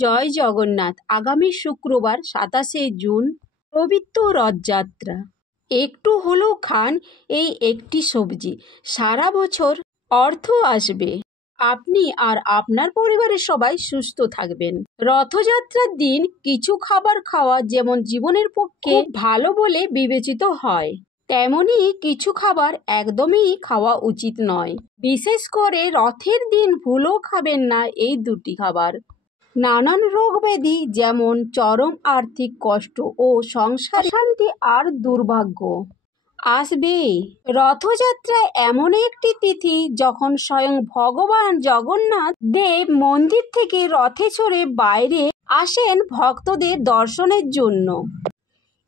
জয় জগন্নাথ। আগামী শুক্রবার 27শে জুন পবিত্র রথযাত্রা। একটু হলেও খান এই একটি সবজি, সারা বছর অর্থ আসবে। আপনি আর আপনার পরিবারের সবাই সুস্থ থাকবেন। রথযাত্রার দিন কিছু খাবার খাওয়া যেমন জীবনের পক্ষে ভালো বলে বিবেচিত হয়, তেমনি কিছু খাবার একদমই খাওয়া উচিত নয়। বিশেষ করে রথের দিন ভুলেও খাবেন না এই দুটি খাবার। নানান রোগ ব্যাধি যেমন চরম আর্থিক কষ্ট ও সংসার শান্তি আর দুর্ভাগ্য আসবে। রথযাত্রা এমন একটি তিথি যখন স্বয়ং ভগবান জগন্নাথ দেব মন্দির থেকে রথে চড়ে বাইরে আসেন ভক্তদের দর্শনের জন্য।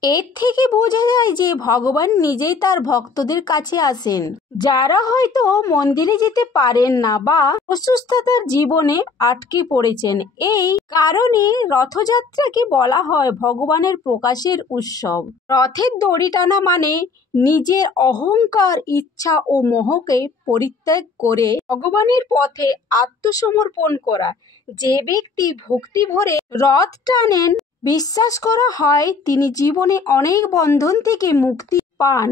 এর থেকে বোঝা যায় যে ভগবান নিজেই তার ভক্তদের কাছে আসেন, যারা হয়তো মন্দিরে যেতে পারেন না বা অসুস্থতার জীবনে আটকে পড়েছেন। এই কারণে রথযাত্রাকে বলা হয় ভগবানের প্রকাশের উৎসব। রথের দড়ি টানা মানে নিজের অহংকার, ইচ্ছা ও মোহকে পরিত্যাগ করে ভগবানের পথে আত্মসমর্পণ করা। যে ব্যক্তি ভক্তি ভরে রথ টানেন, বিশ্বাস করা হয় তিনি জীবনে অনেক বন্ধন থেকে মুক্তি পান।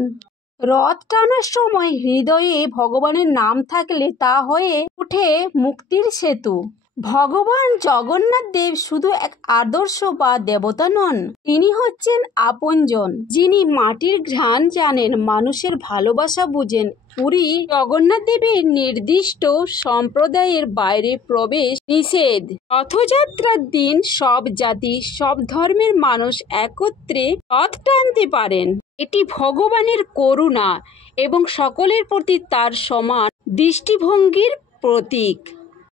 রথ টানার সময় হৃদয়ে ভগবানের নাম থাকলে তা হয়ে ওঠে মুক্তির সেতু। ভগবান জগন্নাথ দেব শুধু এক আদর্শ বা দেবতা নন, তিনি হচ্ছেন আপনজন, যিনি মাটির ঘ্রাণ জানেন, মানুষের ভালোবাসা বুঝেন। পুরী জগন্নাথ দেবের নির্দিষ্ট সম্প্রদায়ের বাইরে প্রবেশ নিষেধ। রথযাত্রার দিন সব জাতি, সব ধর্মের মানুষ একত্রে রথ টানতে পারেন। এটি ভগবানের করুণা এবং সকলের প্রতি তার সমান দৃষ্টিভঙ্গির প্রতীক।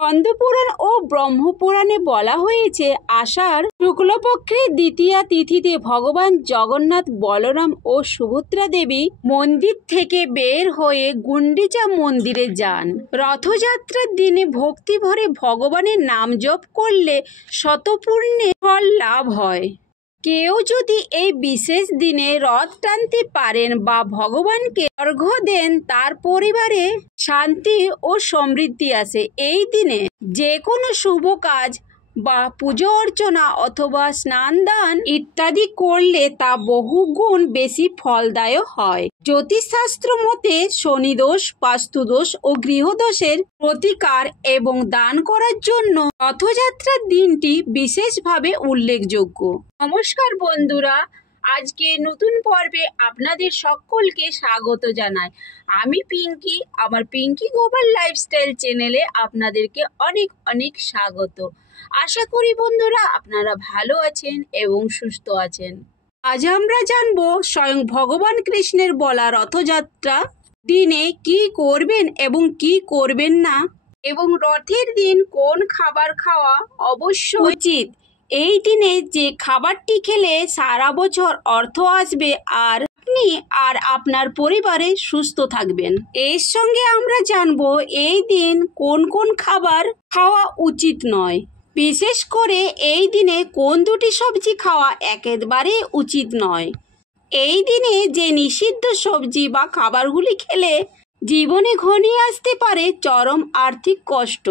স্কন্দপুরাণ ও ব্রহ্মপুরাণে বলা হয়েছে, আষাঢ় শুক্লপক্ষের দ্বিতীয়া তিথিতে ভগবান জগন্নাথ, বলরাম ও সুভদ্রা দেবী মন্দির থেকে বের হয়ে গুন্ডিচা মন্দিরে যান। রথযাত্রার দিনে ভক্তি ভরে ভগবানের নাম জপ করলে শতপুণ্যের ফল লাভ হয়। কেউ যদি এই বিশেষ দিনে রথ টানতে পারেন বা ভগবানকে অর্ঘ্য দেন, তার পরিবারে শান্তি ও সমৃদ্ধি আসে। এই দিনে যে কোনো শুভ কাজ বা পুজো অর্চনা অথবা স্নান দান ইত্যাদি করলে তা বহুগুণ বেশি ফলদায়ক হয়। জ্যোতিষশাস্ত্র মতে শনিদোষ, বাস্তুদোষ ও গৃহদোষের প্রতিকার এবং দান করার জন্য রথযাত্রার দিনটি বিশেষভাবে উল্লেখযোগ্য। নমস্কার বন্ধুরা, আজকে নতুন পর্বে আপনাদের সকলকে স্বাগত জানাই। আমি পিঙ্কি, আমার পিঙ্কি গ্লোবাল লাইফস্টাইল চ্যানেলে আপনাদেরকে অনেক অনেক স্বাগত। আশা করি বন্ধুরা আপনারা ভালো আছেন এবং সুস্থ আছেন। আজ আমরা জানবো স্বয়ং ভগবান কৃষ্ণের বলা রথযাত্রা দিনে কি করবেন এবং কি করবেন না, এবং রথের দিন কোন খাবার খাওয়া অবশ্যই উচিত। এই দিনে যে খাবারটি খেলে সারা বছর অর্থ আসবে আর আপনি আর আপনার পরিবারে সুস্থ থাকবেন। এর সঙ্গে আমরা জানবো এই দিন কোন কোন খাবার খাওয়া উচিত নয়। বিশেষ করে এই দিনে কোন দুটি সবজি খাওয়া একেবারে উচিত নয়। এই দিনে যে নিষিদ্ধ সবজি বা খাবারগুলি খেলে জীবনে ঘনিয়ে আসতে পারে চরম আর্থিক কষ্ট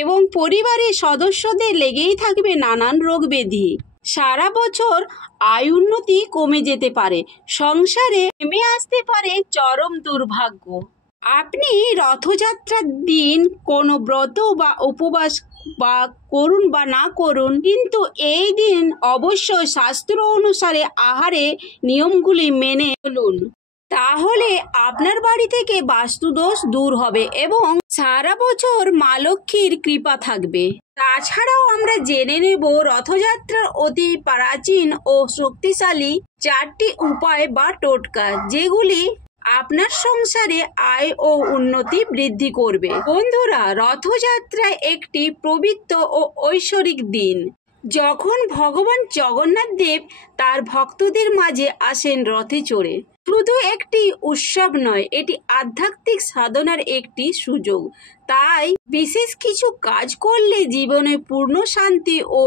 এবং পরিবারের সদস্যদের লেগেই থাকবে নানান রোগ ব্যাধি। সারা বছর আয় উন্নতি কমে যেতে পারে, সংসারে নেমে আসতে পারে চরম দুর্ভাগ্য। আপনি রথযাত্রার দিন কোনো ব্রত বা উপবাস বা করুন বা না করুন, কিন্তু এই দিন অবশ্যই শাস্ত্র অনুসারে আহারে নিয়মগুলি মেনে চলুন। তাহলে আপনার বাড়ি থেকে বাস্তুদোষ দূর হবে এবং সারা বছর মা লক্ষ্মীর কৃপা থাকবে। তাছাড়াও আমরা জেনে নেব রথযাত্রার অতি প্রাচীন ও শক্তিশালী 4টি উপায় বা টোটকা, যেগুলি আপনার সংসারে আয় ও উন্নতি বৃদ্ধি করবে। বন্ধুরা, রথযাত্রা একটি পবিত্র ও ঐশ্বরিক দিন যখন ভগবান জগন্নাথ দেব তার ভক্তদের মাঝে আসেন রথে চড়ে। শুধু একটি উৎসব নয়, এটি আধ্যাত্মিক সাধনার একটি সুযোগ। তাই বিশেষ কিছু কাজ করলে জীবনে পূর্ণ শান্তি ও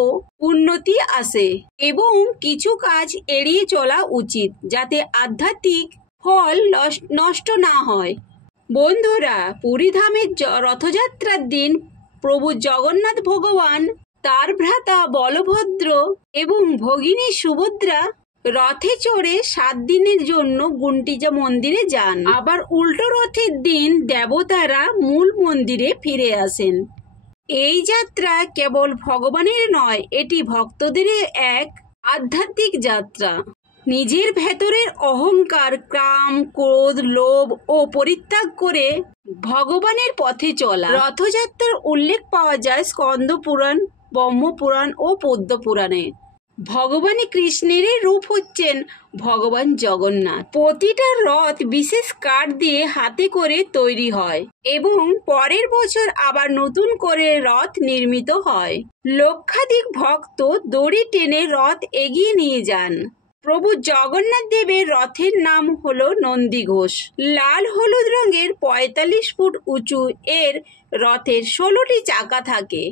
উন্নতি আসে এবং কিছু কাজ এড়িয়ে চলা উচিত, যাতে আধ্যাত্মিক ফল নষ্ট না হয়। বন্ধুরা, পুরীধামের রথযাত্রার দিন প্রভু জগন্নাথ ভগবান তার ভ্রাতা বলভদ্র এবং ভগিনী সুভদ্রা রথে চড়ে 7 দিনের জন্য গুন্ডিচা মন্দিরে যান। আবার উল্টো রথের দিন দেবতারা মূল মন্দিরে ফিরে আসেন। এই যাত্রা কেবল ভগবানের নয়, এটি ভক্তদের এক আধ্যাত্মিক যাত্রা। নিজের ভেতরের অহংকার, কাম, ক্রোধ, লোভ ও পরিত্যাগ করে ভগবানের পথে চলা। রথযাত্রার উল্লেখ পাওয়া যায় স্কন্দ পুরাণ, ব্রহ্মপুরাণ ও পদ্ম পুরাণে। ভগবান কৃষ্ণের রূপ হচ্ছেন ভগবান জগন্নাথ। প্রতিটা রথ বিশেষ কাঠ দিয়ে হাতে করে তৈরি হয় এবং পরের বছর আবার নতুন করে রথ নির্মিত হয়। লক্ষাধিক ভক্ত দড়ি টেনে রথ এগিয়ে নিয়ে যান। প্রভু জগন্নাথ দেবের রথের নাম হলো নন্দীঘোষ। লাল হলুদ রঙের 45 ফুট উঁচু এর রথের 16টি চাকা থাকে।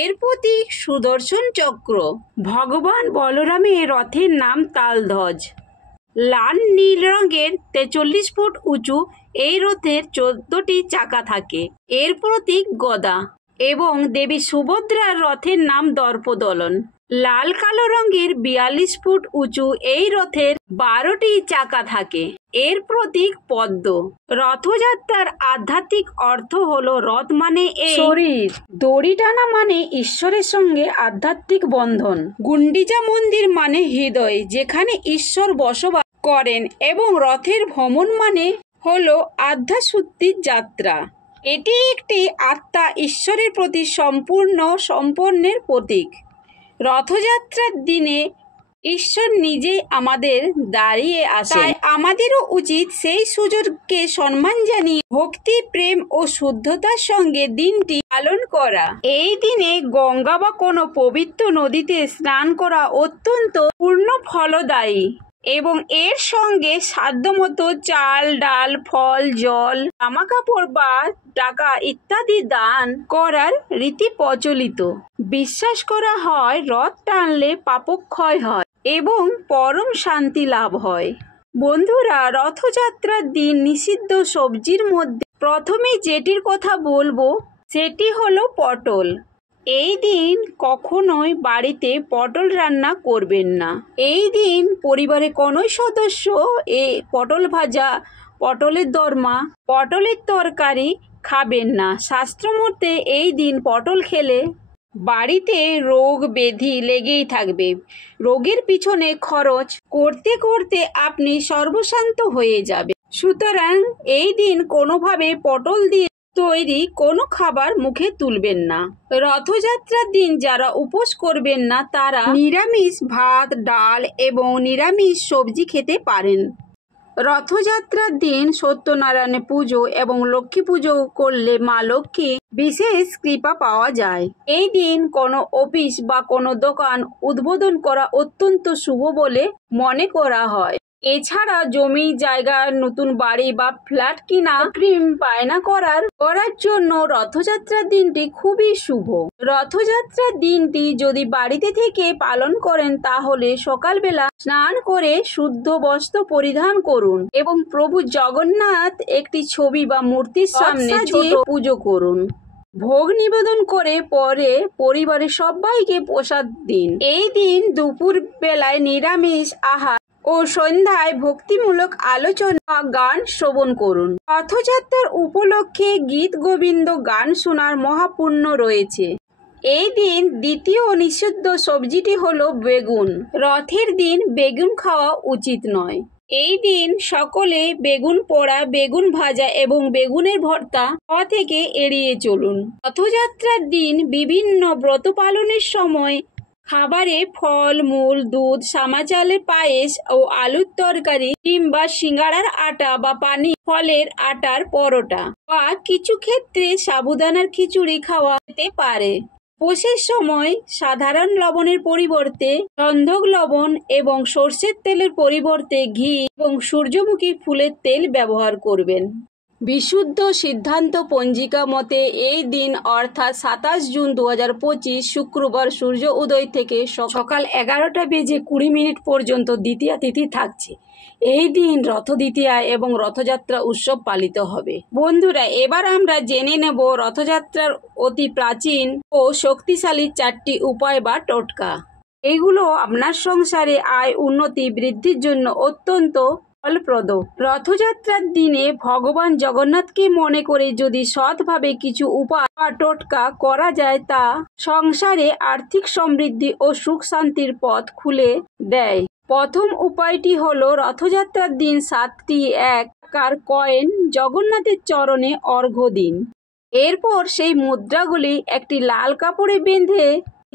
এর প্রতীক সুদর্শন চক্র। ভগবান বলরামের রথের নাম তালধ্বজ। লাল নীল রঙের 43 ফুট উঁচু এই রথের 14টি চাকা থাকে। এর প্রতীক গদা। এবং দেবী সুভদ্রার রথের নাম দর্পদলন। লাল কালো রঙের 42 ফুট উঁচু এই রথের 12টি চাকা থাকে। এর প্রতীক পদ্ম। রথযাত্রার আধ্যাত্মিক অর্থ হলো রথ মানে এই শরীর, দড়ি টানা মানে ঈশ্বরের সঙ্গে আধ্যাত্মিক বন্ধন, গুন্ডিচা মন্দির মানে হৃদয় যেখানে ঈশ্বর বসবাস করেন এবং রথের ভ্রমণ মানে হলো আধ্যাত্মিক যাত্রা। এটি একটি আত্মা ঈশ্বরের প্রতি সম্পূর্ণ সমর্পণের প্রতীক। রথযাত্রার দিনে ঈশ্বর নিজেই আমাদের দাঁড়িয়ে আসেন। তাই আমাদেরও উচিত সেই সুযোগকে সম্মান জানিয়ে ভক্তি, প্রেম ও শুদ্ধতার সঙ্গে দিনটি পালন করা। এই দিনে গঙ্গা বা কোনো পবিত্র নদীতে স্নান করা অত্যন্ত পূর্ণ ফলদায়ী এবং এর সঙ্গে সাধ্যমতো চাল, ডাল, ফল, জল, জামা কাপড় বা টাকা ইত্যাদি দান করার রীতি প্রচলিত। বিশ্বাস করা হয় রথ টানলে পাপক্ষয় হয় এবং পরম শান্তি লাভ হয়। বন্ধুরা, রথযাত্রার দিন নিষিদ্ধ সবজির মধ্যে প্রথমে যেটির কথা বলবো সেটি হলো পটল। এই দিন কখনোই বাড়িতে পটল রান্না করবেন না। এই দিন পরিবারের কোনো সদস্য পটল ভাজা, পটলের দরমা, পটলের তরকারি খাবেন না। শাস্ত্র মতে এই দিন পটল খেলে বাড়িতে রোগ ব্যাধি লেগেই থাকবে। রোগের পিছনে খরচ করতে করতে আপনি সর্বশান্ত হয়ে যাবে। সুতরাং এই দিন কোনোভাবে পটল দিয়ে তৈরি কোনো খাবার মুখে তুলবেন না। রথযাত্রার দিন যারা উপোস করবেন না তারা নিরামিষ ভাত, ডাল এবং নিরামিষ সবজি খেতে পারেন। রথযাত্রার দিন সত্যনারায়ণের পুজো এবং লক্ষ্মী পুজো করলে মা লক্ষ্মী বিশেষ কৃপা পাওয়া যায়। এই দিন কোনো অফিস বা কোনো দোকান উদ্বোধন করা অত্যন্ত শুভ বলে মনে করা হয়। এছাড়া জমি জায়গা, নতুন বাড়ি বা ফ্ল্যাট কিনা বায়না করার জন্য রথযাত্রার দিনটি খুবই শুভ। রথযাত্রার দিনটি যদি বাড়িতে থেকে পালন করেন তাহলে সকালবেলা স্নান করে শুদ্ধ বস্ত্র পরিধান করুন এবং প্রভু জগন্নাথ একটি ছবি বা মূর্তির সামনে ছোট পুজো করুন। ভোগ নিবেদন করে পরে পরিবারের সবাইকে প্রসাদ দিন। এই দিন দুপুর বেলায় নিরামিষ আহার ও সন্ধ্যায় ভক্তিমূলক আলোচনা বা গান শ্রবণ করুন। রথযাত্রার উপলক্ষে গীত গোবিন্দ গান শোনার মহাপুণ্য রয়েছে। এই দিন দ্বিতীয় নিষিদ্ধ সবজিটি হলো বেগুন। রথের দিন বেগুন খাওয়া উচিত নয়। এই দিন সকলে বেগুন পোড়া, বেগুন ভাজা এবং বেগুনের ভর্তা খাওয়া থেকে এড়িয়ে চলুন। রথযাত্রার দিন বিভিন্ন ব্রত পালনের সময় খাবারে ফল মূল, দুধ, সামা চালের পায়েস ও আলুর তরকারি কিংবা সিঙ্গাড়ার আটা বা পানি ফলের আটার পরোটা বা কিছু ক্ষেত্রে সাবুদানার খিচুড়ি খাওয়া যেতে পারে। উপোসের সময় সাধারণ লবণের পরিবর্তে গন্ধক লবণ এবং সর্ষের তেলের পরিবর্তে ঘি এবং সূর্যমুখী ফুলের তেল ব্যবহার করবেন। বিশুদ্ধ সিদ্ধান্ত পঞ্জিকা মতে এই দিন অর্থাৎ 27 জুন 2025 শুক্রবার সূর্য উদয় থেকে সকাল 11টা বেজে 20 মিনিট পর্যন্ত দ্বিতীয়া তিথি থাকছে। এই দিন রথ দ্বিতীয়া এবং রথযাত্রা উৎসব পালিত হবে। বন্ধুরা, এবার আমরা জেনে নেব রথযাত্রার অতি প্রাচীন ও শক্তিশালী 4টি উপায় বা টোটকা। এগুলো আপনার সংসারে আয় উন্নতি বৃদ্ধির জন্য অত্যন্ত ফলপ্রদ। রথযাত্রার দিনে ভগবান জগন্নাথকে মনে করে যদি সৎভাবে কিছু উপায় বা টোটকা করা যায়, তা সংসারে আর্থিক সমৃদ্ধি ও সুখ শান্তির পথ খুলে দেয়। প্রথম উপায়টি হলো রথযাত্রার দিন 7টি 1 টাকার কয়েন জগন্নাথের চরণে অর্ঘ্য দিন। এরপর সেই মুদ্রাগুলি একটি লাল কাপড়ে বেঁধে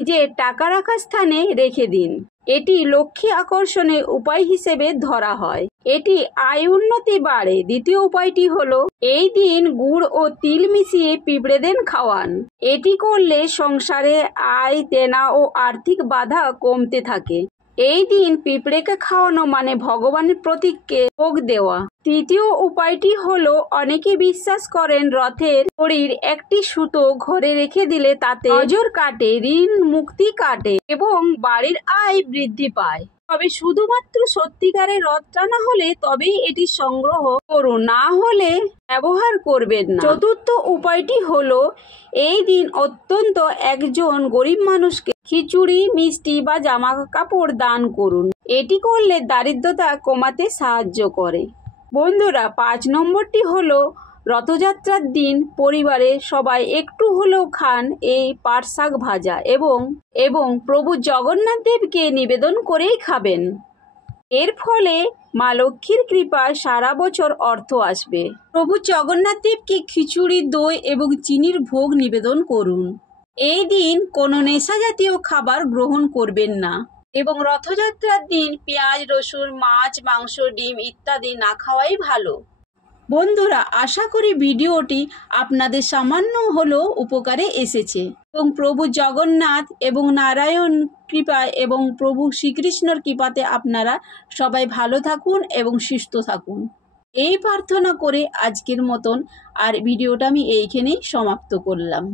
যে টাকা রাখার স্থানে রেখে দিন। এটি লক্ষ্মী আকর্ষণের উপায় হিসেবে ধরা হয়। এটি আয় উন্নতি বাড়ে। দ্বিতীয় উপায়টি হলো এই দিন গুড় ও তিল মিশিয়ে পিঁপড়েদের খাওয়ান। এটি করলে সংসারে আয়, দেনা ও আর্থিক বাধা কমতে থাকে। এই দিন পিঁপড়েকে খাওয়ানো মানে ভগবানের প্রতীককে ভোগ দেওয়া। তৃতীয় উপায়টি হলো অনেকে বিশ্বাস করেন রথের দড়ির একটি সুতো ঘরে রেখে দিলে তাতে নজর কাটে, ঋণ মুক্তি কাটে এবং বাড়ির আয় বৃদ্ধি পায়। তবে শুধুমাত্র সত্যিকারের রথ টানা হলে তবেই এটি সংগ্রহ করুন, না হলে ব্যবহার করবেন না। চতুর্থ উপায়টি হলো এই দিন অত্যন্ত একজন গরিব মানুষকে খিচুড়ি, মিষ্টি বা জামা কাপড় দান করুন। এটি করলে দারিদ্রতা কমাতে সাহায্য করে। বন্ধুরা, 5 নম্বরটি হলো রথযাত্রার দিন পরিবারে সবাই একটু হলেও খান এই পাট শাক ভাজা এবং প্রভু জগন্নাথ দেবকে নিবেদন করেই খাবেন। এর ফলে মা লক্ষ্মীর কৃপায় সারা বছর অর্থ আসবে। প্রভু জগন্নাথ দেবকে খিচুড়ি, দই এবং চিনির ভোগ নিবেদন করুন। এই দিন কোনো নেশা জাতীয় খাবার গ্রহণ করবেন না এবং রথযাত্রার দিন পেঁয়াজ, রসুন, মাছ, মাংস, ডিম ইত্যাদি না খাওয়াই ভালো। বন্ধুরা, আশা করি ভিডিওটি আপনাদের সামান্য হলেও উপকারে এসেছে এবং প্রভু জগন্নাথ এবং নারায়ণ কৃপায় এবং প্রভু শ্রীকৃষ্ণর কৃপাতে আপনারা সবাই ভালো থাকুন এবং সুস্থ থাকুন, এই প্রার্থনা করে আজকের মতন আর ভিডিওটা আমি এইখানেই সমাপ্ত করলাম।